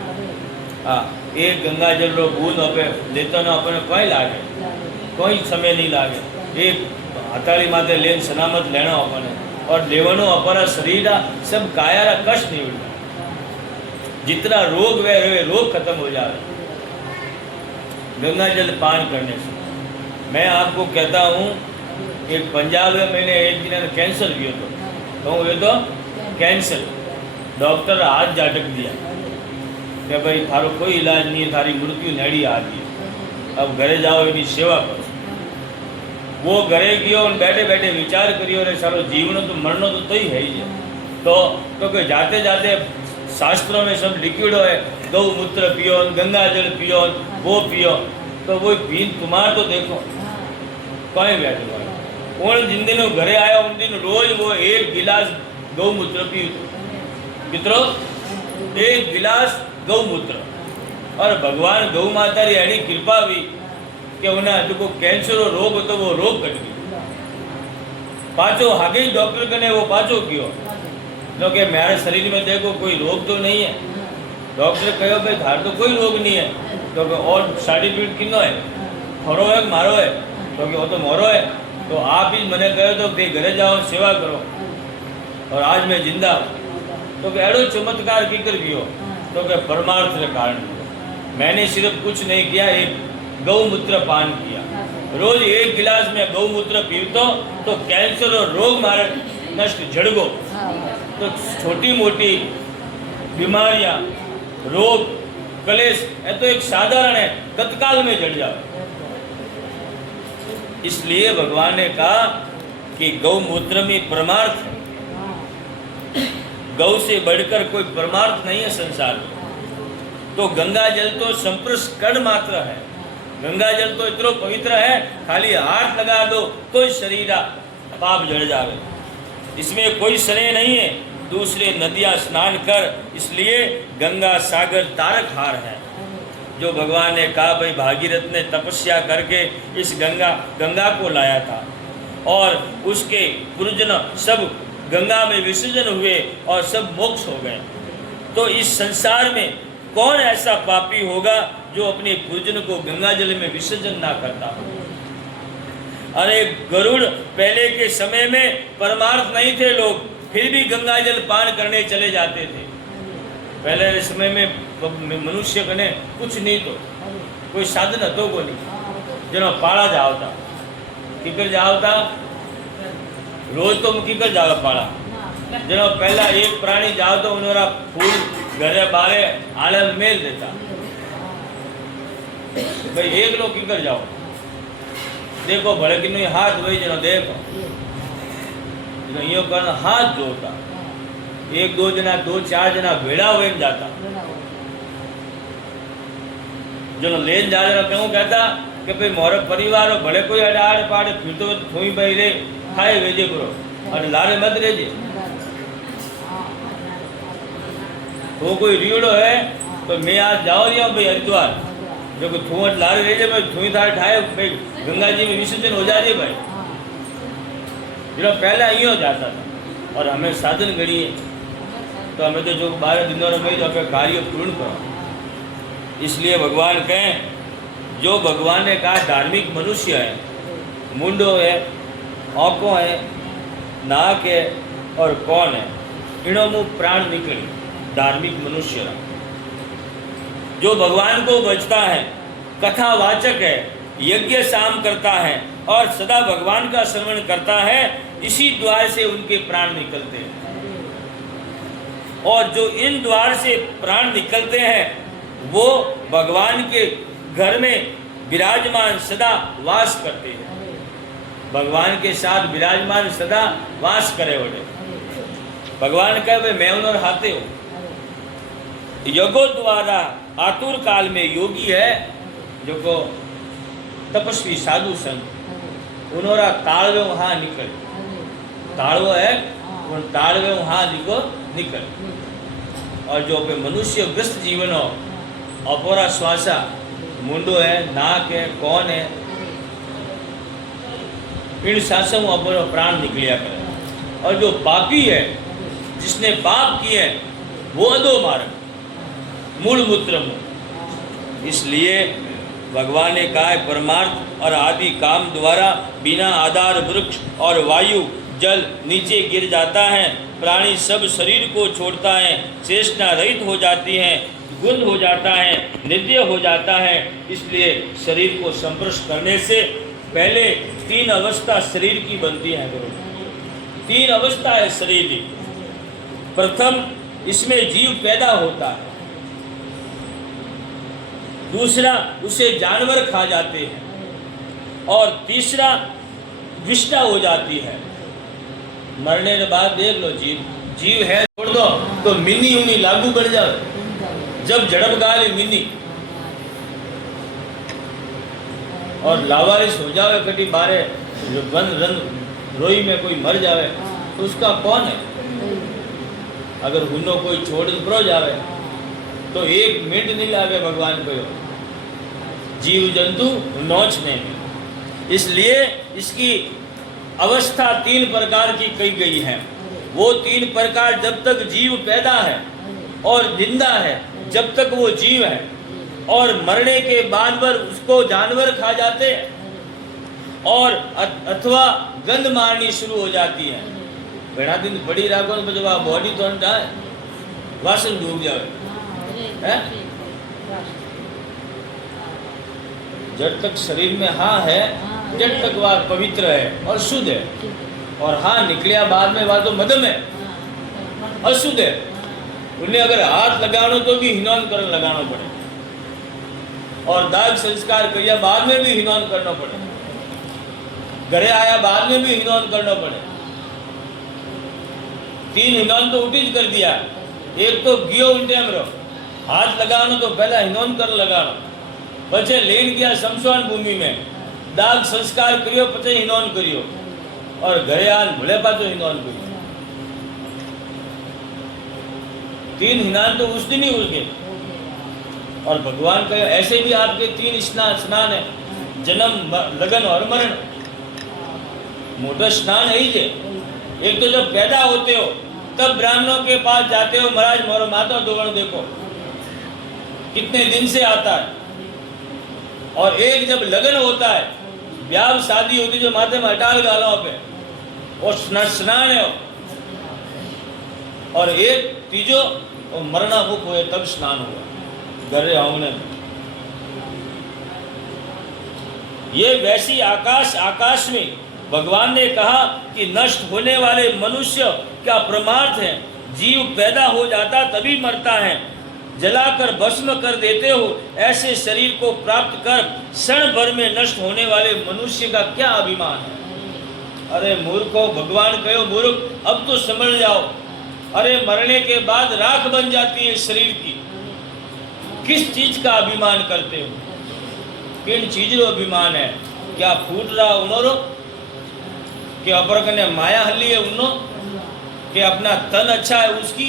हाँ एक गंगा जल लो बूंद अपने देता ना अपने कोई लागे कोई समय नहीं लागे। एक हथाड़ी माथे लेन सलामत लेना अपने और लेवनो अपना शरीर सब काया कष्ट नहीं उड़ता। जितना रोग वे रोग खत्म हो जाए गंगा जल पान करने से। मैं आपको कहता हूँ एक पंजाब में मैंने एक दिन कैंसर किया तो ये तो कैंसर डॉक्टर हाथ झटक दिया कि भाई थारो कोई इलाज नहीं है, थारी मृत्यु नेड़ी आ गई, अब घरे जाओ इनकी सेवा करो। वो घरे गयो और बैठे बैठे विचार करियो अरे सारो जीवन तो मरनो तो ही है ही है। तो कि जाते जाते शास्त्रों में सब लिक्विड है गौमूत्र पियो गंगा जल पियो वो पियो तो वो पीन तुम्हार तो देखो कोई बैठ उन जिन दिनों घरे आया उन दिन रोज वो एक गिलास गौमूत्र पियो मित्रों एक गिलास गौमूत्र। और भगवान गौ माता री एनी कृपा भी कि उन्हें जो कैंसर रोग हो तो वो रोग कट गई। पाचो हागे डॉक्टर कने वो पाचो कियो क्योंकि मेरे शरीर में देखो कोई रोग तो नहीं है। डॉक्टर कहो भाई थार तो कोई रोग नहीं है क्योंकि और सर्टिफिकेट किनो है थोड़ो है मारो है क्योंकि वो तो मोरो है। तो आप ही मैंने कहो तो भाई घरे जाओ सेवा करो और आज मैं जिंदा हूँ। तो एड़ो चमत्कार की कर गयो तो कि परमार्थ के कारण मैंने सिर्फ कुछ नहीं किया एक गौमूत्र पान किया। रोज एक गिलास में गौमूत्र पीवतो तो कैंसर और रोग मारे नष्ट झड़गो। तो छोटी मोटी बीमारियां रोग कलेश ये तो एक साधारण है तत्काल में झड़ जाए। इसलिए भगवान ने कहा कि गौमूत्र में परमार्थ, गौ से बढ़कर कोई परमार्थ नहीं है संसार में। तो गंगा जल तो संप्रस्करण मात्र है। गंगा जल तो इतना पवित्र है खाली हाथ लगा दो तो शरीर पाप जड़ जावे। इसमें कोई स्नेह नहीं है। दूसरे नदियां स्नान कर इसलिए गंगा सागर तारक हार है। जो भगवान ने कहा भाई भागीरथ ने तपस्या करके इस गंगा को लाया था और उसके पुरजन सब गंगा में विसर्जन हुए और सब मोक्ष हो गए। तो इस संसार में कौन ऐसा पापी होगा जो अपने पुरजन को गंगा जल में विसर्जन ना करता हो। अरे गरुड़ पहले के समय में परमार्थ नहीं थे लोग फिर भी गंगा जल पान करने चले जाते थे। पहले समय में मनुष्य कने कुछ नहीं तो कोई साधन હતો को नहीं जनो पाड़ा जावता कीकर जावता रोज तो कीकर जावे पाड़ा जनो पहला एक प्राणी जाव तो उनोरा फूल घरे बारे आलम मेल देता भाई एक लोग कीकर जाओ देखो भले कि नहीं हाथ वही जनो देखो यो करना हाथ जोड़ता एक दो जना दो चार जना भेड़ा हुए जाता जो लेन जा रहा क्यों कहता कि भाई मोर परिवार भले कोई अडाड़ पाड़े फिर तो थोड़ी भाई रे खाए वेजे करो और लारे मत रेजे तो कोई रीड़ो है तो मैं आज जाओ रहा हूँ भाई हरिद्वार जो कोई थूट लारे रेजे भाई थोड़ी थार ठाए भाई गंगा जी में विसर्जन हो जाए भाई जो पहले यूँ जाता था और हमें साधन गणिए तो हमें तो जो 12 दिनों में जो अपने कार्य पूर्ण करो। इसलिए भगवान कहें जो भगवान ने कहा धार्मिक मनुष्य है मुंडो है आँखों है नाक है और कौन है इनों मुँह प्राण निकली धार्मिक मनुष्य जो भगवान को बचता है कथावाचक है यज्ञ शाम करता है और सदा भगवान का श्रवण करता है इसी द्वार से उनके प्राण निकलते हैं और जो इन द्वार से प्राण निकलते हैं वो भगवान के घर में विराजमान सदा वास करते हैं भगवान के साथ विराजमान सदा वास करे बोले भगवान कहे मैं उन्होंने हाथे हो यज्ञों द्वारा आतुर काल में योगी है जो को तपस्वी साधु संत उन्होंने ताड़वे वहाँ निकले ताड़वो है उन ताड़वे वहाँ निकले और जो पे मनुष्य ग्रस्त जीवन हो अपोरा श्वासा मुंडो है नाक है कौन है इन सांसों अपोरा प्राण निकलिया करे और जो पापी है जिसने पाप किए वो अधो मार्ग मूल मूत्र मुँह इसलिए भगवान ने कहा परमार्थ और आदि काम द्वारा बिना आधार वृक्ष और वायु जल नीचे गिर जाता है प्राणी सब शरीर को छोड़ता है चेष्टा रहित हो जाती हैं गुंद हो जाता है नित्य हो जाता है इसलिए शरीर को संस्पर्श करने से पहले 3 अवस्था शरीर की बनती है गुरु 3 अवस्था है शरीर की प्रथम इसमें जीव पैदा होता है दूसरा उसे जानवर खा जाते हैं और तीसरा विष्ठा हो जाती है मरने के बाद देख लो जीव है छोड़ दो तो मिनी उनी लागू बढ़ जाए जब झड़प गाले मिनी और लावारिस हो जावे कटी बारे जो बन रन रोई में कोई मर जावे तो उसका कौन है अगर हुनो कोई छोड़ पड़ो जावे तो 1 मिनट नहीं लागे भगवान को जीव जंतु नोच में इसलिए इसकी अवस्था 3 प्रकार की कही गई है वो 3 प्रकार जब तक जीव पैदा है और जिंदा है जब तक वो जीव है और मरने के बाद पर उसको जानवर खा जाते हैं और अथवा गंध मारनी शुरू हो जाती है घना दिन बड़ी राखो तो जब बॉडी तो जाए वासन डूब जाए जब तक शरीर में हाँ है जब तक वह पवित्र है और शुद्ध है और हाँ निकलिया बाद में वह तो मदम है अशुद्ध है उन्हें अगर हाथ लगानो तो भी हिनौन कर लगाना पड़े और दाग संस्कार करिया बाद में भी हिनौन करना पड़े घरे आया बाद में भी हिनौन करना पड़े 3 हिनौन तो उठी कर दिया एक तो गियो उल्टे में हाथ लगानो तो पहला हिनौन कर लगानो पचे लेन गया शमशान भूमि में दाग संस्कार करियो पचे हिनौन करियो और घरे आन भूले पाचो हिनौन करियो 3 हिनान तो उस दिन ही उड़ गए और भगवान का ऐसे भी आपके 3 स्नान है जन्म लगन और मरण मोटा स्नान है ही एक तो जब पैदा होते हो तब ब्राह्मणों के पास जाते हो महाराज मोरो माता दोगण देखो कितने दिन से आता है और एक जब लगन होता है ब्याह शादी होती जो माथे में हटाल गालों पे और स्नान है और एक तीजो और मरना मुख हुए तब स्नान हुआ घरे आने में ये वैसी आकाश में भगवान ने कहा कि नष्ट होने वाले मनुष्य क्या परमार्थ है जीव पैदा हो जाता तभी मरता है जलाकर भस्म कर देते हो, ऐसे शरीर को प्राप्त कर क्षण भर में नष्ट होने वाले मनुष्य का क्या अभिमान है। अरे मूर्खो, भगवान कहो मूर्ख, अब तो समझ जाओ। अरे मरने के बाद राख बन जाती है शरीर की। किस चीज का अभिमान करते हो? किन चीजों अभिमान है? क्या फूट रहा उन्होंने कि अपर कने माया हल्ली है उन्नो, कि अपना तन अच्छा है उसकी,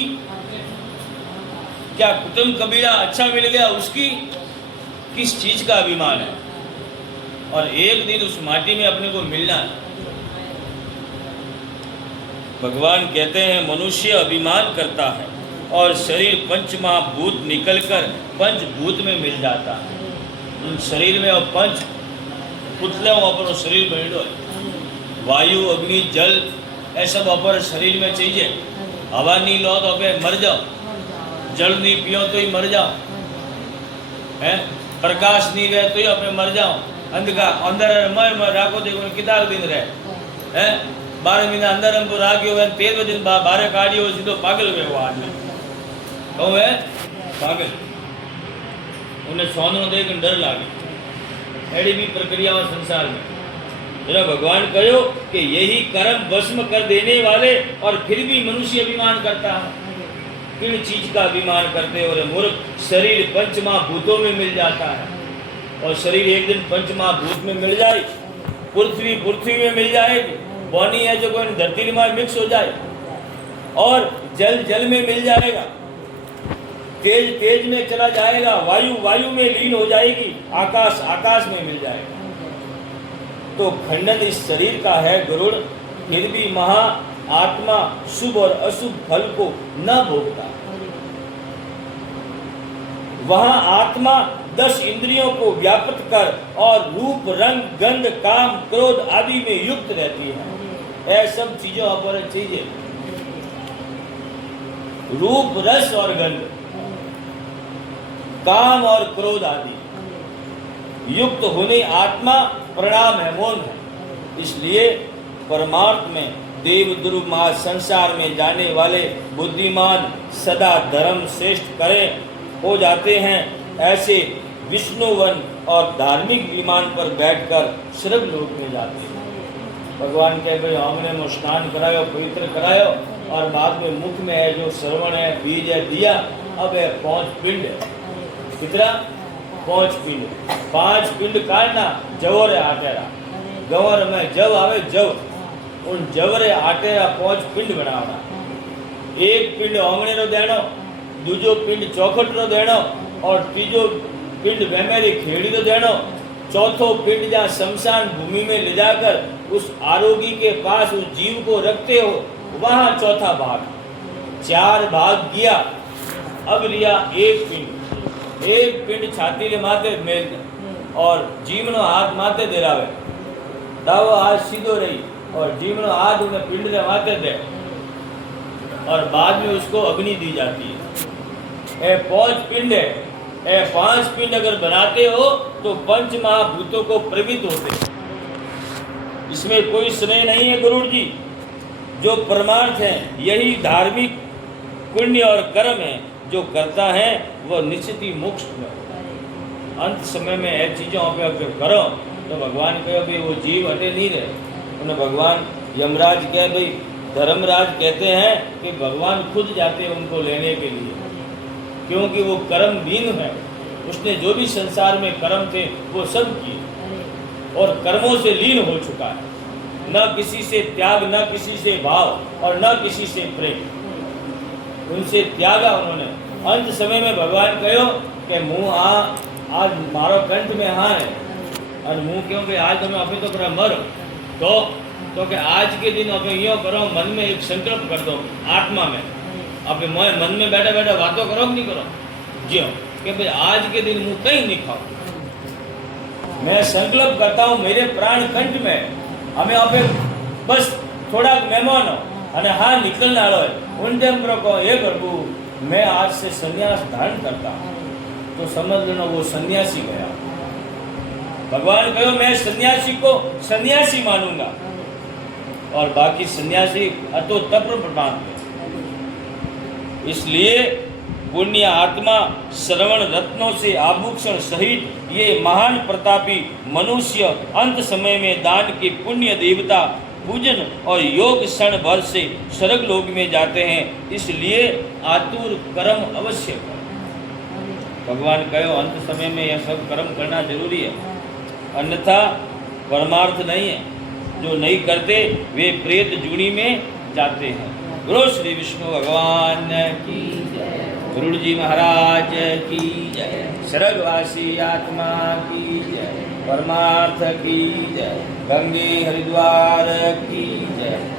क्या कुटुंब कबीला अच्छा मिल गया उसकी? किस चीज का अभिमान है? और एक दिन उस माटी में अपने को मिलना है। भगवान कहते हैं मनुष्य अभिमान करता है और शरीर पंचमहाभूत निकलकर पंचभूत में मिल जाता है। उन शरीर में और पंच पुतले अपन शरीर बनो है। वायु, अग्नि, जल ये सब अपन शरीर में चाहिए। हवा नहीं लो तो अपने मर जाओ, जल नहीं पियो तो ही मर जाओ, है प्रकाश नहीं रहे तो ही अपने मर जाओ। अंधकार अंदर मैं राखो देखो कितना दिन रहे है 12 महीना अंदर हमको राख्यो है, 13 दिन बाहर काढ़ियो सीधो पागल हुए वो आदमी। कहूँ है पागल, उन्हें सोनो देख डर लागे। ऐडी भी प्रक्रिया संसार में। जरा भगवान कहो कि यही कर्म भस्म कर देने वाले और फिर भी मनुष्य अभिमान करता है। किन चीज का अभिमान करते हो रे मूर्ख? शरीर पंचमहाभूतों में मिल जाता है और शरीर एक दिन पंचमहाभूत में मिल जाए, पृथ्वी में मिल जाएगी, पानी है जो कोई धरती में मिक्स हो जाए, और जल में मिल जाएगा, तेज में चला जाएगा, वायु में लीन हो जाएगी, आकाश में मिल जाएगा। तो खंडन इस शरीर का है गरुड़, फिर भी महा आत्मा शुभ और अशुभ फल को न भोगता। वहां आत्मा 10 इंद्रियों को व्याप्त कर और रूप, रंग, गंध, काम, क्रोध आदि में युक्त रहती है। ये सब चीजों पर चाहिए, रूप, रस और गंध, काम और क्रोध आदि युक्त होने आत्मा प्रणाम है, मौन है। इसलिए परमार्थ में देव ध्रुव महासंसार में जाने वाले बुद्धिमान सदा धर्म श्रेष्ठ करें हो जाते हैं। ऐसे विष्णुवन और धार्मिक विमान पर बैठकर स्वर्ग लोक में जाते हैं। भगवान कहे भाई हमने स्नान करायो, पवित्र करायो, और बाद में मुख में है जो श्रवण है, बीज है, दिया, अब है 5 पिंड है। कितना? 5 पिंड। 5 पिंड काटना, जवर है आटेरा, गवर में जव आवे जव, उन जवरे आटेरा 5 पिंड बनावना। एक पिंड आंगणे रो देनो, दूजो पिंड चौखट रो देनो, और तीजो पिंड वेमेरी खेड़ी रो देनो, चौथो पिंड जहाँ शमशान भूमि में ले जाकर उस आरोगी के पास उस जीव को रखते हो, वहाँ चौथा भाग। 4 भाग किया, अब लिया एक पिंड छाती के माथे मेल दे, और जीवनो हाथ माथे देरावे, दावो हाथ सीधो रही और जीवनो हाथ उन्हें पिंड के माथे दे, और बाद में उसको अग्नि दी जाती है। 5 पिंड है, 5 पिंड अगर बनाते हो तो पंच महाभूतों को प्रवृत्त होते हैं। इसमें कोई स्नेह नहीं है गुरुड़ जी। जो परमार्थ है यही धार्मिक पुण्य और कर्म है, जो करता है वह निश्चित ही मोक्ष में। अंत समय में ऐसी चीज़ों पे अगर करो तो भगवान कहे भाई वो जीव हटे नहीं रहे। उन्हें भगवान यमराज कहे भाई, धर्मराज कहते हैं कि भगवान खुद जाते हैं उनको लेने के लिए, क्योंकि वो कर्म लीन है। उसने जो भी संसार में कर्म थे वो सब किए और कर्मों से लीन हो चुका है। न किसी से त्याग, न किसी से भाव और न किसी से प्रेम, उनसे त्यागा उन्होंने। अंत समय में भगवान कहो कि मुँह आज मारो कंठ में हाँ है, और मुँह क्यों कि आज तुम्हें अभी तो पूरा मरो तो कि आज के दिन अभी यो करो, मन में एक संकल्प कर दो, आत्मा में अभी मन में बैठे बैठे बातों करो कि नहीं करो, जियो कि भाई आज के दिन मुँह कहीं नहीं खाओ। मैं संकल्प करता हूँ मेरे प्राण कंठ में, हमें आप बस थोड़ा मेहमान हो અને હા નીકળનારો હોય उन टाइम पर कहो हे प्रभु मैं आज से संन्यास धारण करता हूँ, तो समझ लेना वो सन्यासी गया। भगवान कहो मैं सन्यासी को सन्यासी मानूंगा, और बाकी सन्यासी अतो तप प्रमाण। इसलिए पुण्य आत्मा श्रवण रत्नों से आभूषण सहित ये महान प्रतापी मनुष्य अंत समय में दान के पुण्य देवता पूजन और योग क्षण भर से स्वर्ग लोक में जाते हैं। इसलिए आतुर कर्म अवश्य करो। भगवान कहो अंत समय में यह सब कर्म करना जरूरी है, अन्यथा परमार्थ नहीं है। जो नहीं करते वे प्रेत जूनी में जाते हैं। गुरु श्री विष्णु भगवान की जय, गुरु जी महाराज की जय, स्वर्गवासी आत्मा की जय, परमार्थ की जय, गंगे हरिद्वार की जय।